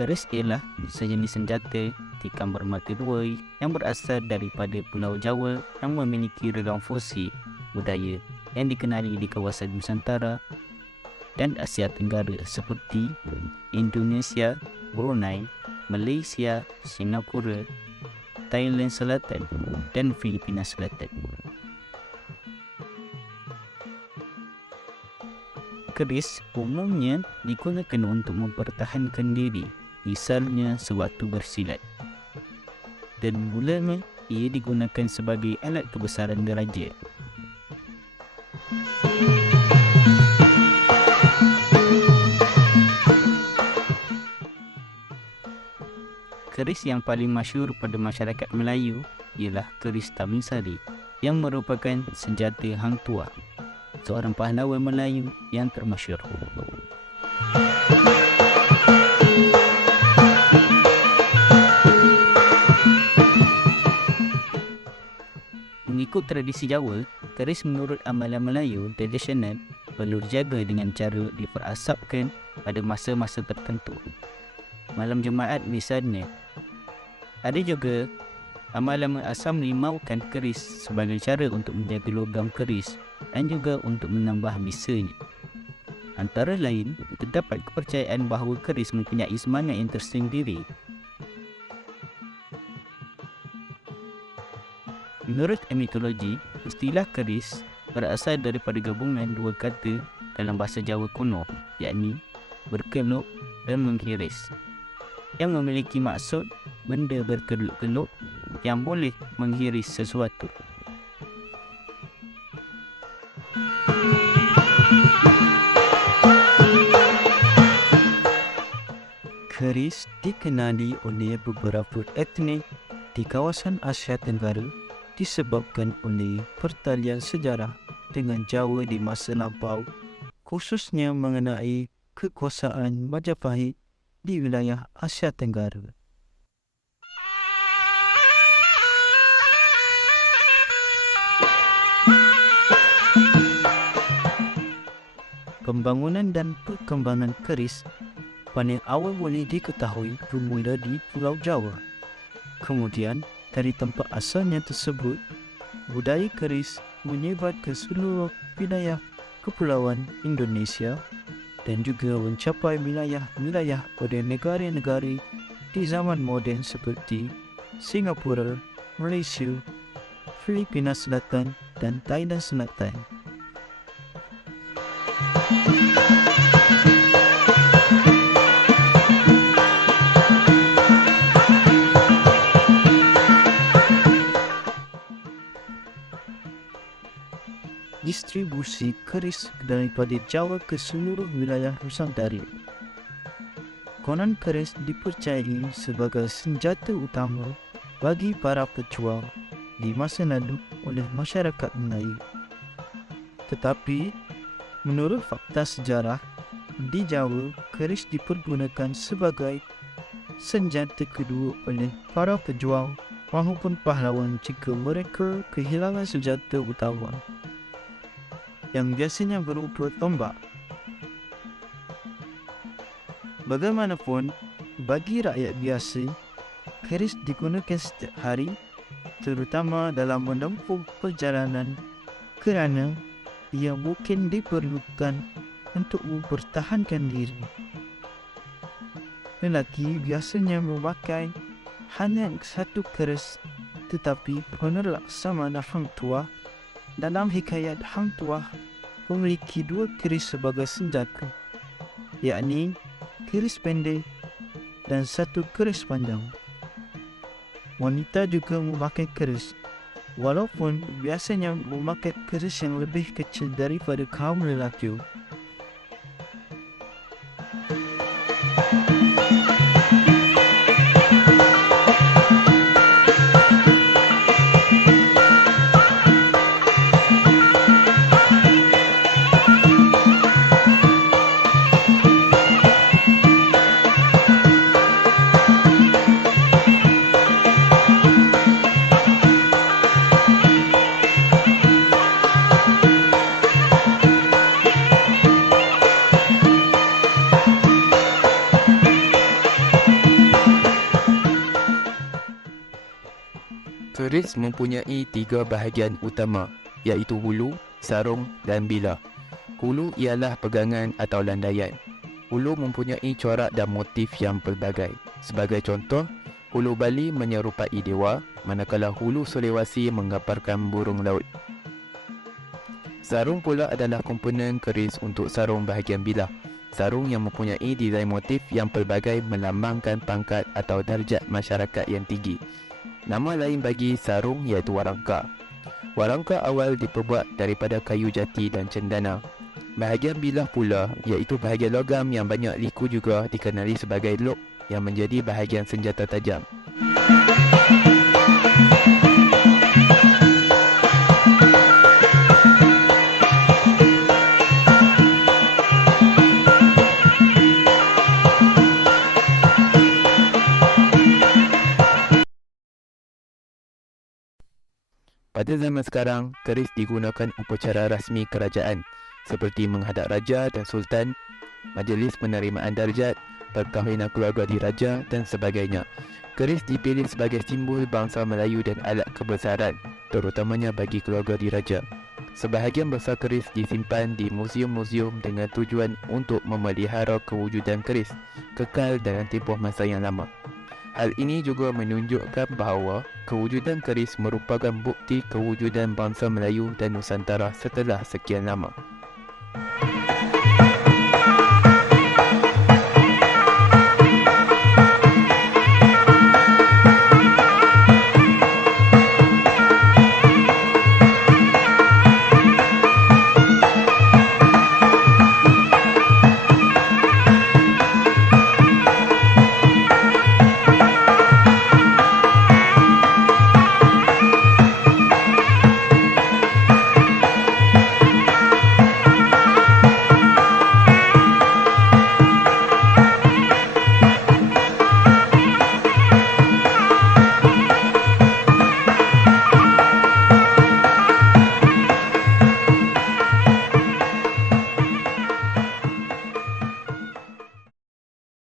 Keris ialah sejenis senjata tikam bermata dua yang berasal daripada Pulau Jawa yang memiliki ragam fungsi budaya yang dikenali di kawasan Nusantara dan Asia Tenggara seperti Indonesia, Brunei, Malaysia, Singapura, Thailand Selatan dan Filipina Selatan. Keris umumnya digunakan untuk mempertahankan diri, misalnya sewaktu bersilat. Dan mulanya ia digunakan sebagai alat kebesaran deraja. Keris yang paling masyhur pada masyarakat Melayu ialah keris Tamingsari yang merupakan senjata Hang Tuah, seorang pahlawan Melayu yang termasyhur. Mengikut tradisi Jawa, keris menurut amalan Melayu tradisional perlu dijaga dengan cara diperasapkan pada masa-masa tertentu. Malam Jumaat misalnya. Ada juga amalan mengasam limaukan keris sebagai cara untuk menjaga logam keris dan juga untuk menambah bisanya. Antara lain, terdapat kepercayaan bahawa keris mempunyai semangat yang tersendiri. Menurut mitologi, istilah keris berasal daripada gabungan dua kata dalam bahasa Jawa kuno, yakni berkeluk dan menghiris, yang memiliki maksud benda berkeluk-keluk yang boleh menghiris sesuatu. Keris dikenali oleh beberapa etnik di kawasan Asia Tenggara disebabkan oleh pertalian sejarah dengan Jawa di masa lampau, khususnya mengenai kekuasaan Majapahit di wilayah Asia Tenggara. Pembangunan dan perkembangan keris paling awal boleh diketahui bermula di Pulau Jawa. Kemudian, dari tempat asalnya tersebut, budaya keris menyebar ke seluruh wilayah kepulauan Indonesia dan juga mencapai wilayah-wilayah pada negara-negara di zaman moden seperti Singapura, Malaysia, Filipina Selatan dan Thailand Selatan. Distribusi keris daripada Jawa ke seluruh wilayah Nusantara. Konon keris dipercayai sebagai senjata utama bagi para pejuang di masa lalu oleh masyarakat Melayu. Tetapi, menurut fakta sejarah, di Jawa, keris dipergunakan sebagai senjata kedua oleh para pejuang maupun pahlawan jika mereka kehilangan senjata utama, yang biasanya berupa tombak. Bagaimanapun, bagi rakyat biasa, keris digunakan setiap hari, terutama dalam menempuh perjalanan kerana ia mungkin diperlukan untuk mempertahankan diri. Lelaki biasanya memakai hanya satu keris, tetapi menurut Laksamana Hang Tuah, dalam hikayat Hang Tuah memiliki dua keris sebagai senjata, yakni keris pendek dan satu keris panjang. Wanita juga memakai keris, walaupun biasanya memakai keris yang lebih kecil daripada kaum lelaki. Keris mempunyai 3 bahagian utama, iaitu hulu, sarung dan bilah. Hulu ialah pegangan atau landaian. Hulu mempunyai corak dan motif yang pelbagai. Sebagai contoh, hulu Bali menyerupai dewa, manakala hulu Sulawesi menggambarkan burung laut. Sarung pula adalah komponen keris untuk sarung bahagian bilah. Sarung yang mempunyai desain motif yang pelbagai melambangkan pangkat atau darjat masyarakat yang tinggi. Nama lain bagi sarung iaitu warangka. Warangka awal diperbuat daripada kayu jati dan cendana. Bahagian bilah pula iaitu bahagian logam yang banyak liku juga dikenali sebagai lok yang menjadi bahagian senjata tajam. Pada zaman sekarang, keris digunakan upacara rasmi kerajaan seperti menghadap raja dan sultan, majlis penerimaan darjat, perkahwinan keluarga diraja dan sebagainya. Keris dipilih sebagai simbol bangsa Melayu dan alat kebesaran, terutamanya bagi keluarga diraja. Sebahagian besar keris disimpan di muzium-muzium dengan tujuan untuk memelihara kewujudan keris kekal dalam tempoh masa yang lama. Hal ini juga menunjukkan bahawa kewujudan keris merupakan bukti kewujudan bangsa Melayu dan Nusantara setelah sekian lama.